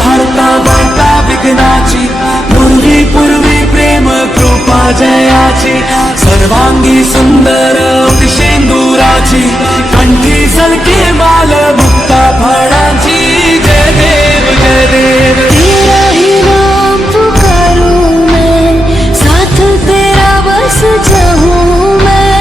हरता वार्ता विघ्नाची, पूर्वी पूर्वी प्रेम कृपा जयाची, सर्वांगी सुंदर शेंदुराची, कंठी सलके बाल मुक्ता फळाची. जय देव जय देव. तेरा ही नाम पुकारूं मैं, साथ तेरा बस चाहूं मैं,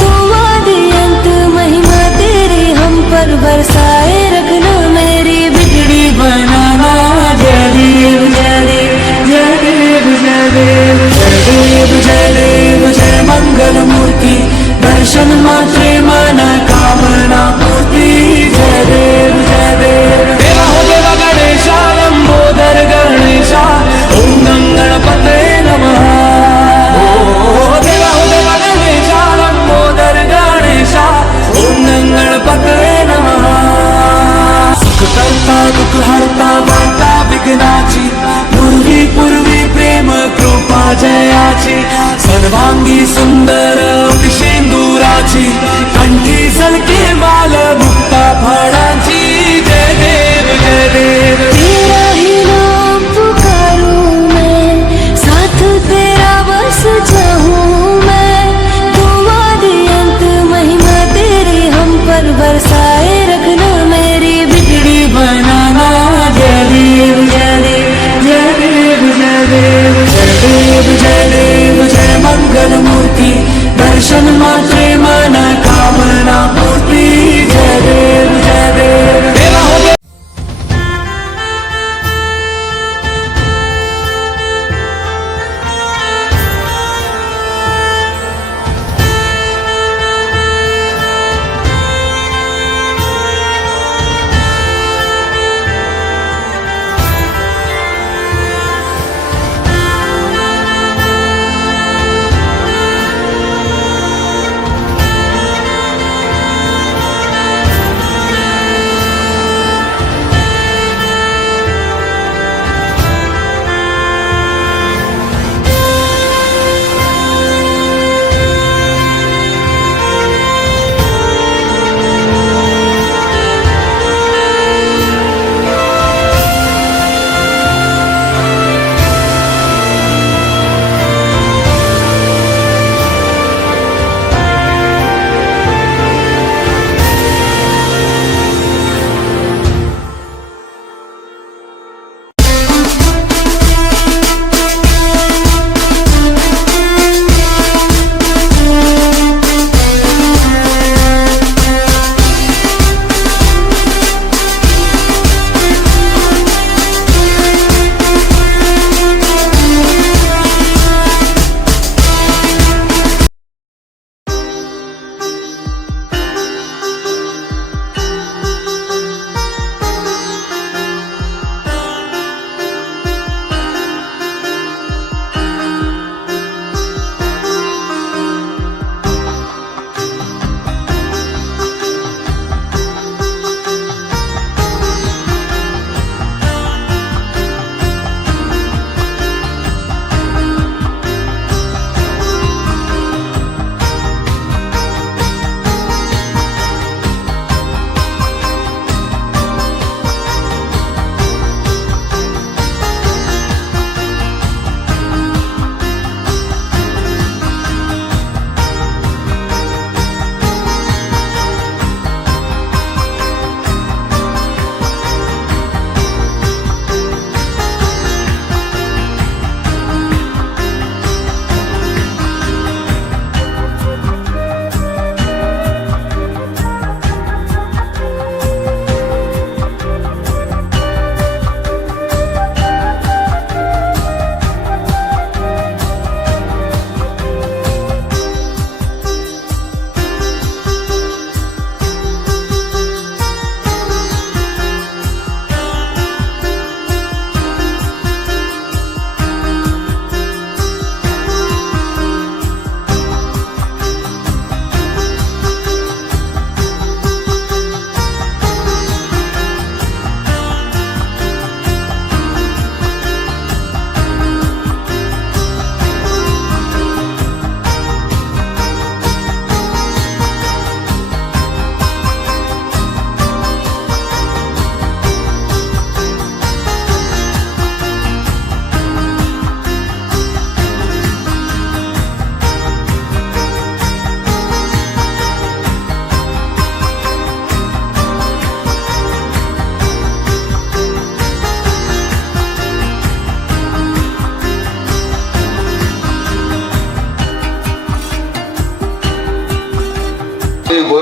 तुम आदि अंत महिमा तेरी हम पर बरसाए रखना, मेरी बिगड़ी बनाना. जय देव जय देव जय देव जय देव जय देव जय देव. जय मंगल मूर्ति, दर्शन मात्रे मन कामना पूर्ती. जय देव जय देव. देवा हो देवा गणेशा, लंबोदर गणेशा, ओम गणपते नमः. देवा हो देवा गणेशा, लंबोदर गणेशा, ओम गणपते नमः. सुख करता दुःख हरता वार्ता विघ्नाची, पूर्वी पूर्वी प्रेम कृपा जयाची, सर्वांगी सुंदर शेंदुराची, कंठी सलके बाल मुक्ता फळाची. जय देव जय देव. तेरा ही नाम पुकारूं मैं, साथ तेरा बस चाहूं मैं, तुम आदि अंत महिमा तेरी हम पर बरसाए रखना, मेरी बिगड़ी बनाना. जय देव जय देव जय देव जय देव जय देव जय देव. जय मंगल मूर्ति, दर्शन मात्रे मन कामना पूर्ती.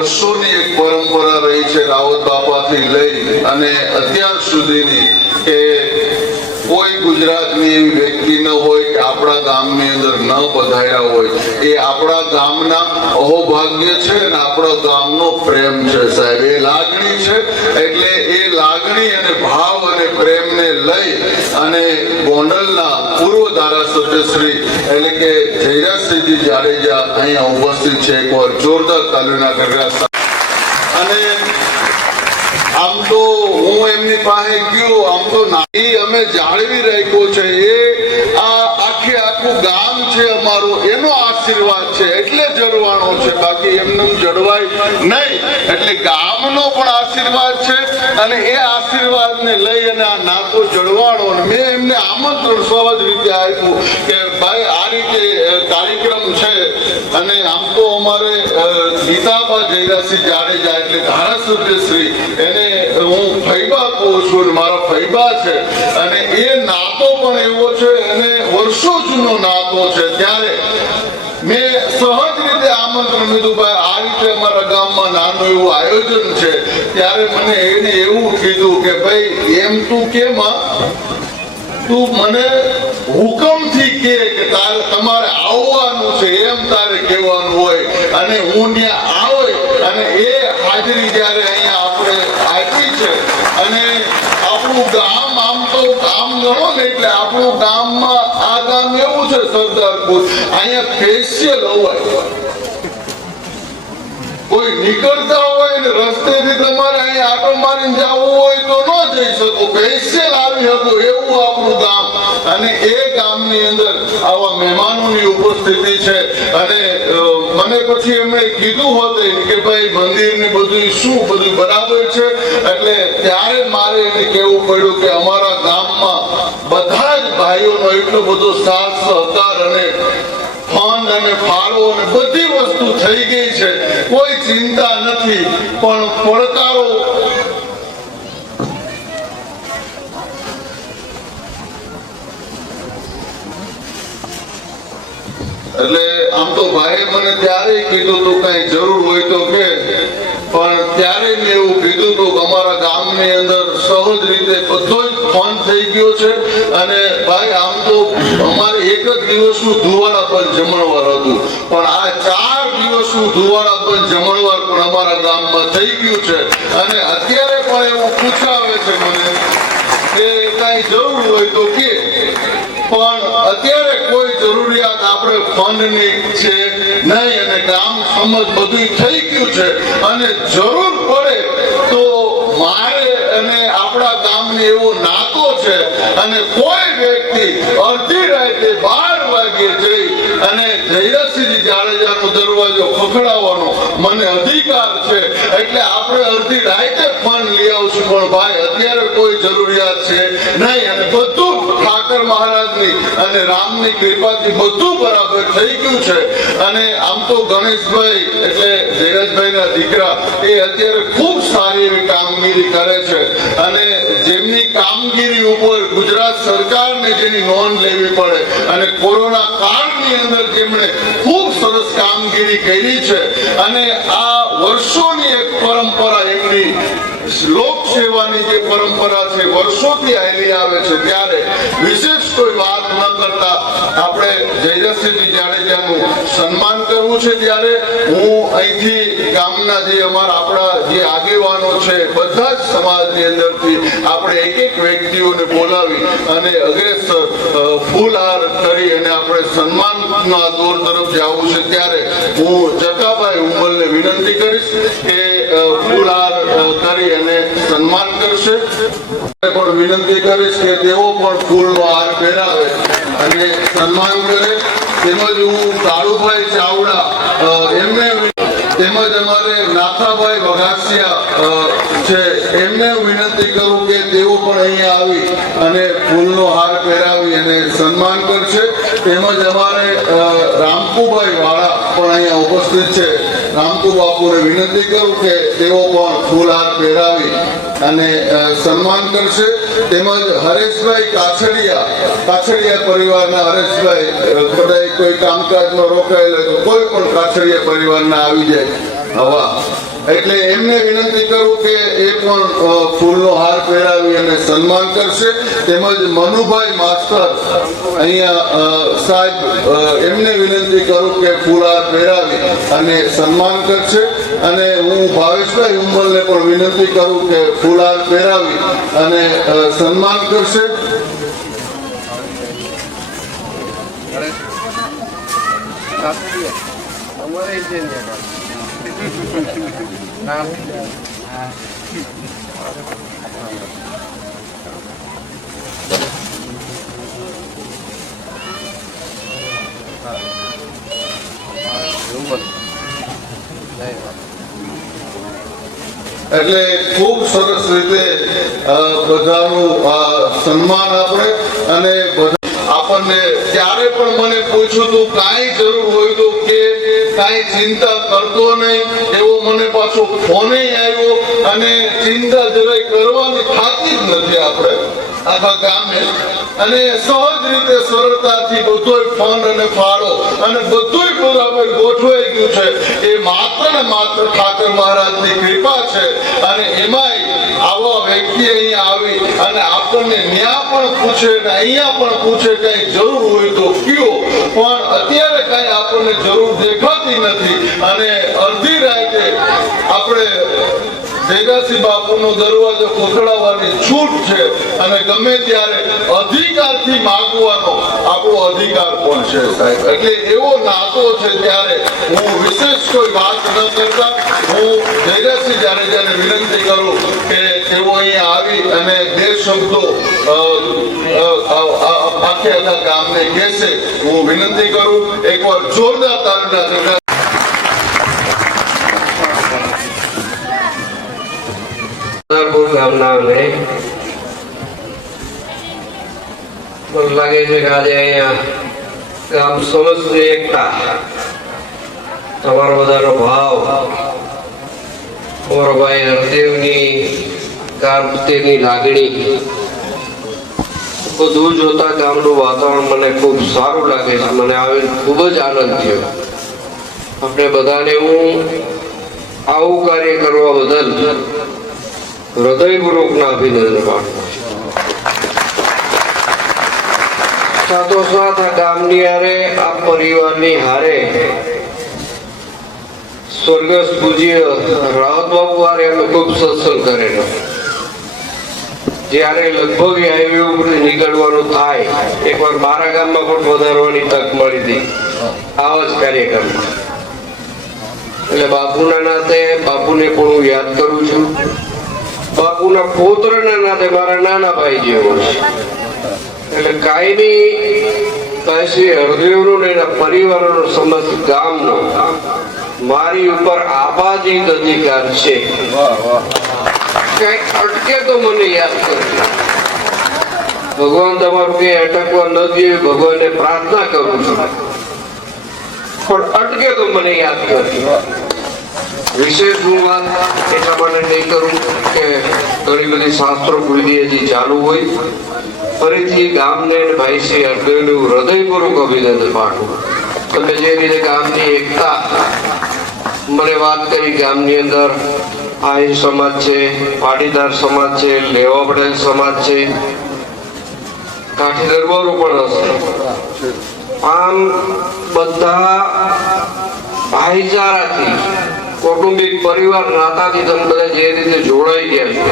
વર્ષોની એક પરંપરા રહી છે રાવત બાપાથી લઈ અને અત્યાર સુધીની કે કોઈ ગુજરાતની એવી વ્યક્તિ ન હોય કે આપણા ગામની અંદર ન પધાર્યા હોય. એ આપણા ગામના અહોભાગ્ય છે અને આપણા ગામનો પ્રેમ છે સાહેબ. એ લાગણી છે. એટલે એ લાગણી અને ભાવ અને પ્રેમને લઈ અને ગોંડલના પૂર્વ ધારાસભ્ય શ્રી એટલે કે જયરાજસિંહજી જાડેજા અહીંયા ઉપસ્થિત છે. એકવાર જોરદાર તાલીના ગરગડા. અને આમ તો હું એમની પાસે ગયો, આમ તો નાની અમે જાળવી રાખ્યો છે. એ આ આખું ગામ છે અમારું, એનો આશીર્વાદ છે એટલે જળવાણો છે. બાકી એમને જળવાય નહીં. એટલે ગામનો પણ આશીર્વાદ છે અને એ આશીર્વાદને લઈ અને આ નાતો જળવાણો. મેં એમને આમંત્રણ સહજ રીતે આપ્યું કે ભાઈ આ રીતે કાર્યક્રમ છે. અને આમ તો અમારે ગીતાબા જયરાજસિંહ જાડેજા એટલે ધારાસભ્ય શ્રી એને હું ફૈબા કહું છું, મારા ફૈબા છે. અને એ નાતો પણ એવો છે અને વર્ષો જૂનો નાતો છે. ત્યારે મેં સહજ રીતે આમંત્રણ લીધું ભાઈ આ રીતે અમારા ગામમાં નાનું એવું આયોજન છે. ત્યારે મને એને એવું કીધું કે ભાઈ એમ તું કેમ તું મને હુકમથી કે તારે તમારે આવવાનું છે એમ તારે કહેવાનું હોય. અને હું ત્યાં આવે અને એ હાજરી જ્યારે અહીંયા આપણે આપી છે. અને આપણું ગામ આમ તો ગામ ગણો ને એટલે આપણું ગામમાં આ ગામ એવું છે સરદારપુર, અહીંયા ફેશિયલ હોય. કોઈ નીકળતા હોય ને રસ્તેથી તમારે અહીંયા આટો મારીને જવું હોય તો ન જઈ શકો, ફેશિયલ આવી શકો એવું આપણું ગામ. અને એ ગામની અંદર આવા મહેમાનોની ઉપસ્થિતિ છે. અને મને પછી એમણે કીધું હતું કે ભાઈ મંદિર ને બધું શું બધું બરાબર છે. એટલે ત્યારે મારે એને કહેવું પડ્યું કે અમારા ગામમાં બધા જ ભાઈઓનો એટલો બધો સાથ સહકાર અને ફંડ અને ફાળો અને બધી વસ્તુ થઈ ગઈ છે. કોઈ ચિંતા નથી. પણ પડકારો એટલે આમ તો ભાઈએ મને ત્યારે કીધું તું કઈ જરૂર હોય તો કે, પણ ત્યારે મેં એવું કીધું હતું કે અમારા ગામની અંદર સહજ રીતે બધો જ ફંડ થઈ ગયો છે. અને ભાઈ આમ તો અમારે એક જ દિવસનું ધુવાડા પર જમણવાર હતું, પણ આ 4 દિવસનું ધુવાડા પર જમણવાર પણ અમારા ગામમાં થઈ ગયું છે. અને અત્યારે પણ એવું પૂછાવે છે મને કે કઈ જરૂર હોય તો કે, પણ અત્યારે કોઈ જરૂરિયાત આપણે ફંડની છે નહીં. અને ગામ સમજ બધું થઈ ગયું છે. અને જરૂર પડે તો મારે અને આપણા ગામને એવો નાતો છે. અને કોઈ વ્યક્તિ અડધી રાતે 12 વાગે જઈ અને જયરાજસિંહજી જાડેજાનો દરવાજો ખખડાવવાનો મને અધિકાર છે. એટલે આપણે અડધી રાતે ફંડ લઈ આવશું, પણ ભાઈ અત્યારે કોઈ જરૂરિયાત છે નહીં. અને બધું ઠાકર મહારાજની અને રામની કૃપાથી બધું બરાબર થઈ ગયું છે. અને આમ તો ગણેશભાઈ એટલે જયરાજભાઈના દીકરા એ અત્યારે ખૂબ સારી એવી કામગીરી કરે છે. અને જેમની કામગીરી ઉપર ગુજરાત સરકારને જેની નોંધ લેવી પડે. અને કોરોના કાળની અંદર જેમણે ખૂબ સરસ કામગીરી કરી છે. અને આ વર્ષોની એક પરંપરા એમની લોક સેવાની જે પરંપરા છે વર્ષોથી હાલી આવે છે. ત્યારે વિશેષ કોઈ વાત ન કરતા આપણે જયરાજસિંહજી જાડેજાનું સન્માન કરવું છે. ત્યારે હું અહીંથી ગામના જે અમારા આપણા જે આગેવાનો છે બધા જ સમાજની અંદરથી આપણે એક એક વ્યક્તિઓને બોલાવી અને અગ્રેસર ફૂલહાર કરી અને આપણે સન્માનના દોર તરફ જવું છે. ત્યારે હું જકાભાઈ ઉંબલને વિનંતી કરીશ કે ફૂલહાર કરી અને સન્માન કરશે. પણ વિનંતી કરીશ કે તેઓ પણ ફૂલનો હાર પહેરાવે અને સન્માન કરે. તેમજ હું કાળુભાઈ ચાવડા એમને તેમજ અમારે નાથાભાઈ વઘાસિયા છે એમને વિનંતી કરું કે તેઓ પણ અહીંયા આવી અને ફૂલનો હાર પહેરાવી અને સન્માન કરશે. તેમજ અમારે રામકુભાઈ વાળા પણ અહીંયા ઉપસ્થિત છે. રામકુ બાપુને વિનંતી કરું કે તેઓ પણ ફૂલહાર પહેરાવી અને સન્માન કરશે. તેમજ હરેશભાઈ કાછડિયા પરિવારના હરેશભાઈ કદાચ કોઈ કામકાજમાં રોકાયેલા તો કોઈ પણ કાછડિયા પરિવારના આવી જાય હવા એટલે એમને વિનંતી કરું કે એ પણ ફૂલનો હાર પહેરાવી અને સન્માન કરશે. તેમજ મનુભાઈ માસ્ટર અહીંયા સાહેબ એમને વિનંતી કરું કે ફૂલ હાર પહેરાવી અને સન્માન કરશે. અને હું ભાવેશભાઈ ઉંબલને પણ વિનંતી કરું કે ફૂલ હાર પહેરાવી અને સન્માન કરશે. એટલે ખૂબ સરસ રીતે બધાનું સન્માન આપણે અને આપણને ત્યારે પણ મને પૂછ્યું તું કાંઈ જરૂર હોય તો કે કાંઈ ચિંતા કરતો નહીં એવો મને પાછો ફોને આવ્યો. અને ચિંતા જરાય કરવાની થતી જ નથી આપણે આખા ગામને. અને સહજ રીતે સરળતાથી બધોય ફંડ અને ફાળો અને બધુંય બરાબર ગોઠવાઈ ગયું છે. એ માત્ર ને માત્ર ઠાકર મહારાજની કૃપા છે. અને એમાંય આવા વ્યક્તિ અહીંયા આવી અને આપણને ન્યા પણ પૂછે ને અહીંયા પણ પૂછે કઈ જરૂર હોય તો કયો. પણ અત્યારે કઈ આપણને જરૂર દેખાતી નથી. અને અડધી રાતે આપણે જયરાજસિંહ બાપુનો દરવાજો ખોખડાવવાની છૂટ છે. અને ગમે ત્યારે અધિકારથી માગવાનો આપણો અધિકાર પણ છે સાહેબ. એટલે એવો નાતો છે. ત્યારે હું વિશેષ કોઈ વાત ન કરતા હું જયરાજસિંહ જાડેજાને વિનંતી કરું કે તેઓ અહીંયા આવી અને બે શબ્દો આખા ગામને કહેશે. હું વિનંતી કરું એકવાર જોરદાર તાળીના ગામના મને લાગે છે કે આજે અહીંયા ગામ સમજની એકતા, તમારો બધાનો ભાવ, મોરભાઈ હરદેવની ગામ પ્રત્યેની લાગણી બધું જોતા ગામનું વાતાવરણ મને ખૂબ સારું લાગે છે. મને આવીને ખૂબ જ આનંદ થયો. આપણે બધાને હું આવું કાર્ય કરવા બદલ હૃદયપૂર્વકના અભિનંદન પાઠવું છું. સાથોસાથ આ ગામની હારે, આ પરિવારની હારે સ્વર્ગસ્થ પૂજ્ય રાહત બાપુ હારે અમે ખૂબ સત્સંગ કરેલો. જ્યારે લગભગ હાઈવે ઉપર નીકળવાનું થાય એકવાર મારા ગામમાં પણ વધારવાની તક મળી હતી આવા જ કાર્યક્રમમાં. એટલે બાપુના નાતે બાપુને પણ હું યાદ કરું છું. બાપુના પૌત્રના નાતે મારા નાના ભાઈ જેવો છે. એટલે કાયમી શ્રી હરદેવનો ને એના પરિવારનો સમસ્ત ગામનો મારી ઉપર આબાદિત અધિકાર છે. કઈક અટકે તો મને યાદ કરજો. ભગવાન તમારું કઈ અટકવા ન જોઈએ ભગવાનને પ્રાર્થના કરું છું. પણ અટકે તો મને યાદ કરજો. વિશેષ હું વાત એટલા માટે નહીં કરું કે ઘણી બધી શાસ્ત્રો વિધિ હજી ચાલુ હોય. ફરીથી ગામને ભાઈ શ્રી હરદેવને હું હૃદયપૂર્વક અભિનંદન પાઠવું. તમે જે રીતે ગામની એકતા મને વાત કરી, ગામની અંદર આહિર સમાજ છે, પાટીદાર સમાજ છે, લેવા પડેલ સમાજ છે, કાઠી દરબારો પણ હશે. આમ બધા ભાઈચારાથી કૌટુંબિક પરિવાર નાતાથી તમે બધા જે રીતે જોડાઈ ગયા છો.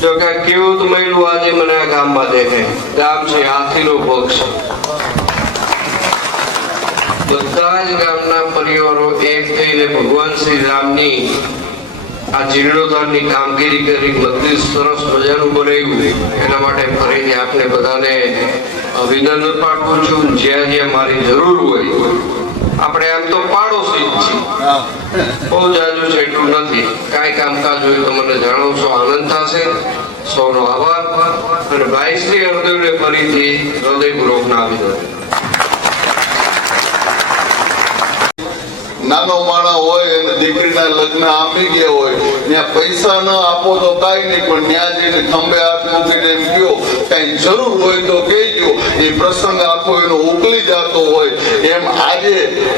જો કે કેવું તો મહિલું આજે મને આ ગામમાં દેખાય. ગામ છે હાથીનો પક્ષ. બધા જ ગામના પરિવારો એક થઈને ભગવાન શ્રી રામની આ જીર્ણોદ્ધારની કામગીરી કરી મંદિર સરસ મજાનું બનાવ્યું. એના માટે ફરીથી આપને બધાને અભિનંદન પાઠવું છું. જ્યાં જ્યાં મારી જરૂર હોય, આપણે આમ તો પાડોશી જ છીએ, બહુ જાજુ છે એટલું નથી. કાંઈ કામકાજ હોય તો મને જણાવશો, આનંદ થશે. સૌનો આભાર. અને ભાઈ શ્રી હરદેવને ફરીથી હૃદયપૂર્વકના અભિનંદન. નાનો માણા હોય અને દીકરીના લગ્ન આપી ગયા હોય, ત્યાં પૈસા ન આપો તો કાંઈ નહીં, પણ ત્યાં જઈને ખંભે હાથ મૂકીને એમ કહો કઈ જરૂર હોય તો કહેજો. એ પ્રસંગ આખો એનો ઉકલી જતો હોય. એમ આજે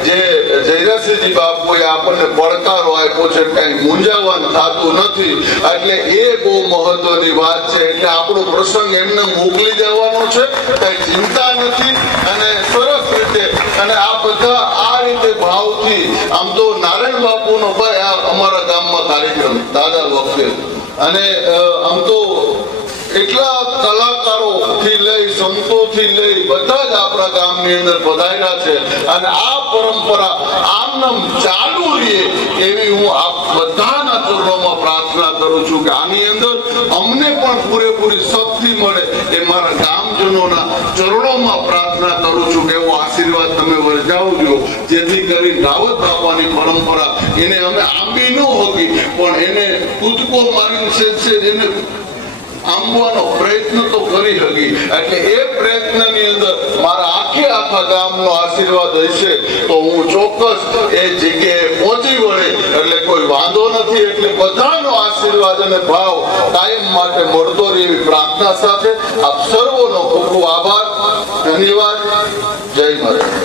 જે જયરાજ સન્યાસીજી બાપુએ આપણને પડકારો આપ્યો છે, કઈ મૂંઝાવાનું થતું નથી. એટલે એ બહુ મહત્વની વાત છે. એટલે આપણો પ્રસંગ એમને મોકલી દેવાનો છે, કઈ ચિંતા નથી. અને સરસ રીતે અને આ બધા આ રીતે ભાવથી આમ તો નારાયણ બાપુનો ભાઈ આ અમારા ગામમાં કાર્યક્રમ દાદા વખતે અને આમ તો એટલા કલાકારો થી લઈ સંતોથી લઈ બધા જ આપણા ગામની અંદર પધાર્યા છે. અને આ પરંપરા આમ ચાલુ રહે એવી હું આપ બધાના ચરણોમાં પ્રાર્થના કરું છું કે આની અંદર અમને પણ પૂરેપૂરી શક્તિ મળે એ મારા ગામજનોના ચરણોમાં પ્રાર્થના કરું છું કે એવો આશીર્વાદ તમે વર્જાવજો, જેથી કરી રાવત બાપાની પરંપરા એને અમે આંબી ન હોતી પણ એને કૂદકો મારીને છે એને આંબવાનો પ્રયત્ન તો કરી શકી. એટલે એ પ્રયત્નની અંદર મારા આખા ગામનો આશીર્વાદ હશે તો હું ચોક્કસ એ જગ્યાએ પહોંચી વળે એટલે કોઈ વાંધો નથી. એટલે બધાનો આશીર્વાદ અને ભાવ કાયમ માટે મળતો રહે એવી પ્રાર્થના સાથે આપ સર્વનો ખૂબ ખૂબ આભાર, ધન્યવાદ. જય મહારાજ.